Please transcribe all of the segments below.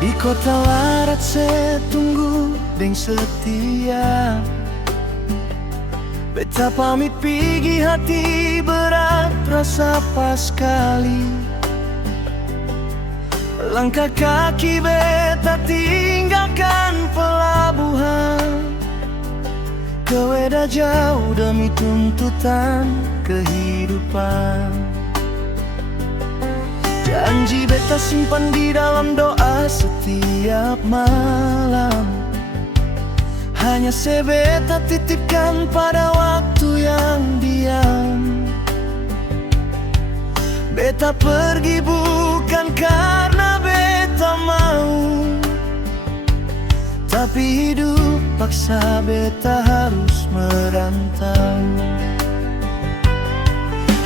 Di kota larat saya tunggu deng setia. Beta pamit pigi hati berat rasa pas kali. Langkah kaki beta tinggalkan pelabuhan. Keweda jauh demi tuntutan kehidupan. Janji beta simpan di dalam doa setiap malam. Hanya sebeta titipkan pada waktu yang diam. Beta pergi bukan karena beta mau, tapi hidup paksa beta harus merantau.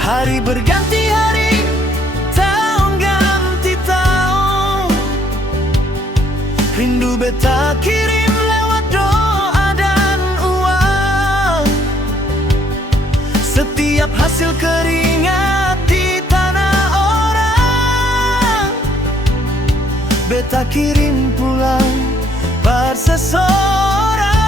Hari berganti hari, tahun ganti tahun. Rindu beta kirim lewat doa dan uang. Setiap hasil keringat di tanah orang, beta kirim pulang par seseorang.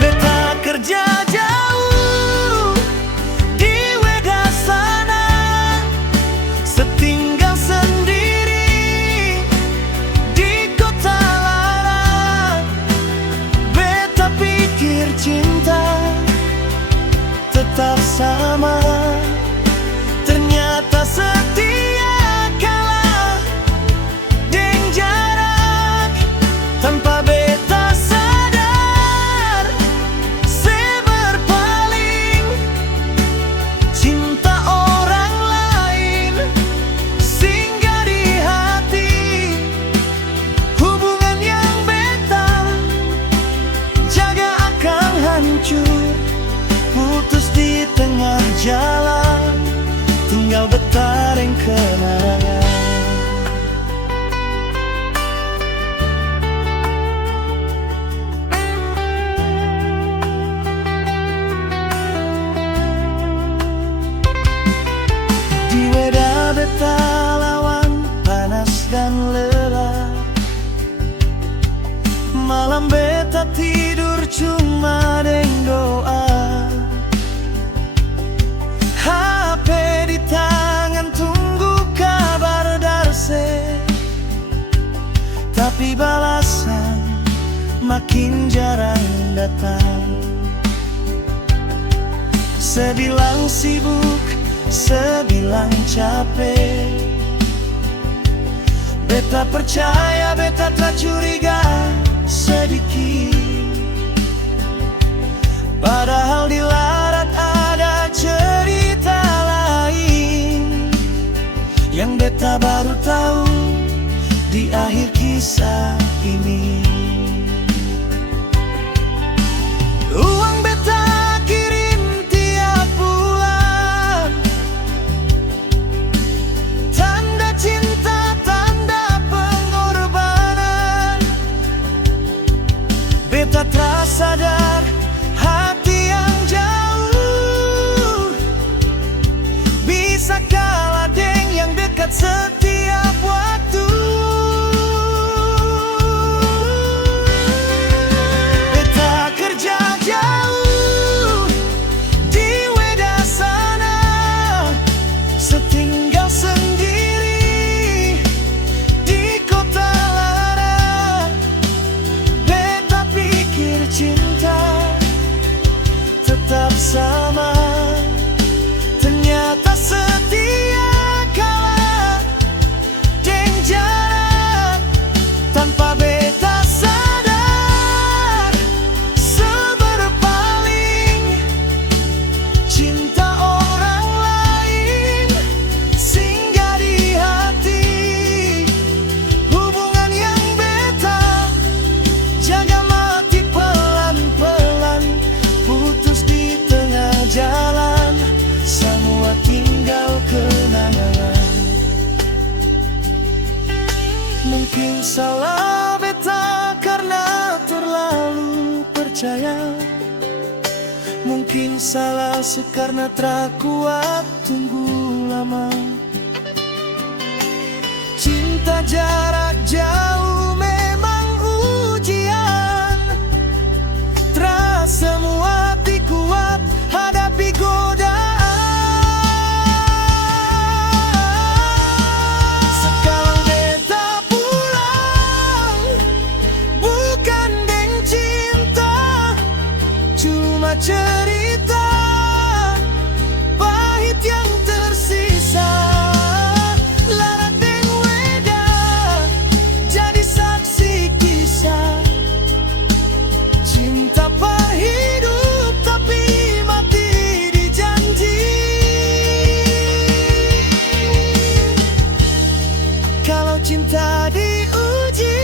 Beta kerja jauh di weda sana, setinggal sendiri di kota larat. Beta pikir cinta tetap sama, ternyata setia kalah deng jarak. Tanpa beta sadar, saya berpaling. Cinta orang lain singgah di hati. Hubungan yang beta jaga akan hancur, putus di tengah jalan. Tinggal bertaring kenangan. Di weda beta lawan panas dan lelah. Malam beta tidur cuma deng doa. HP di tangan tunggu kabar darse, tapi balasan makin jarang datang. Sebilang sibuk, sebilang capek. Beta percaya, beta tak curiga sedikit. Padahal di larat ada cerita lain yang beta baru tahu di akhir kisah ini. Uang beta kirim tiap bulan, tanda cinta, tanda pengorbanan. Beta tak sadar hati yang jauh bisa kalah deng yang dekat setiap waktu. Beta kerja jauh di weda sana, setinggal sendiri di kota larat. Beta pikir cinta tetap sama, ternyata setia kalah deng jarak. Tanpa beta sadar, seberpaling. Cinta orang lain singgah di hati. Hubungan yang beta jaga mati pelan-pelan, putus di tengah jalan. Semua tinggal kenangan. Mungkin salah beta karena terlalu percaya. Mungkin salah sekarang tak kuat tunggu lama. jarak jauh memang ujian. Terasa semua hati kuat hadapi godaan. Sekarang beta pulang, bukan deng cinta, cuma cerita pahit yang tersisa. Lara deng Weda jadi saksi kisah cinta perhidup tapi mati di janji. Kalau cinta diuji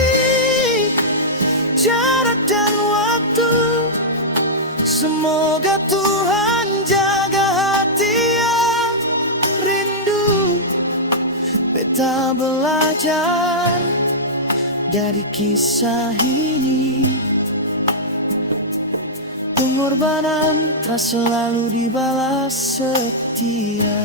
jarak dan waktu, semoga Tuhan jaga hati yang rindu. Beta belajar dari kisah ini, pengorbanan tak selalu dibalas setia.